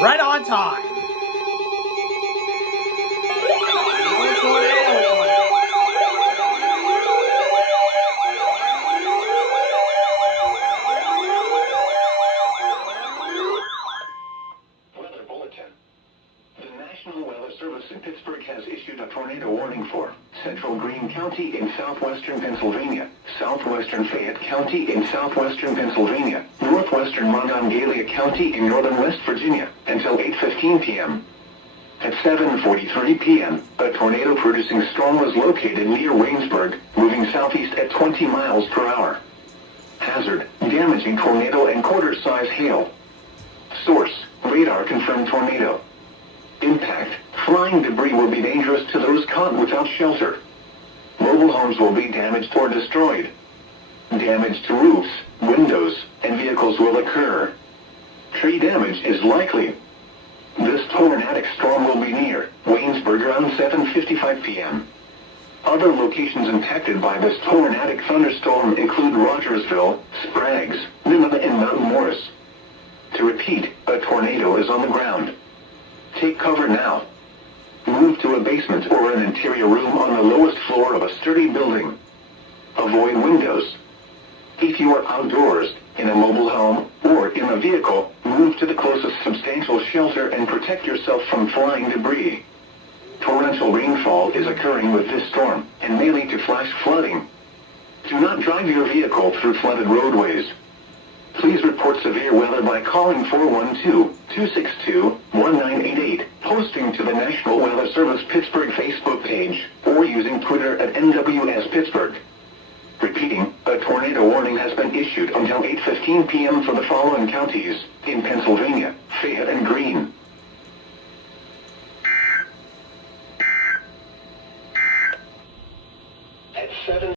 Right on time. Tornado warning. Weather Bulletin. The National Weather Service in Pittsburgh has issued a tornado warning for Central Greene County in southwestern Pennsylvania, southwestern Fayette County in southwestern Pennsylvania, northwestern Monongalia County in northern West Virginia, until 8:15 p.m. At 7:43 p.m., a tornado-producing storm was located near Waynesburg, moving southeast at 20 miles per hour. Hazard: damaging tornado and quarter-size hail. Source: radar confirmed tornado. Impact: flying debris will be dangerous to those caught without shelter. Mobile homes will be damaged or destroyed. Damage to roofs, windows, and vehicles will occur. Tree damage is likely. This tornadic storm will be near Waynesburg around 7:55 p.m. Other locations impacted by this tornadic thunderstorm include Rogersville, Spragues, Nineveh, and Mount Morris. To repeat, a tornado is on the ground. Take cover now. Move to a basement or an interior room on the lowest floor of a sturdy building. Avoid windows. If you are outdoors, in a mobile home, or in a vehicle, move to the closest substantial shelter and protect yourself from flying debris. Torrential rainfall is occurring with this storm and may lead to flash flooding. Do not drive your vehicle through flooded roadways. Please report severe weather by calling 412-262-1988, posting to the National Weather Service Pittsburgh Facebook page, or using Twitter at NWS Pittsburgh. Repeating, a tornado warning has been issued until 8:15 p.m. for the following counties in Pennsylvania: Fayette and Greene. At 7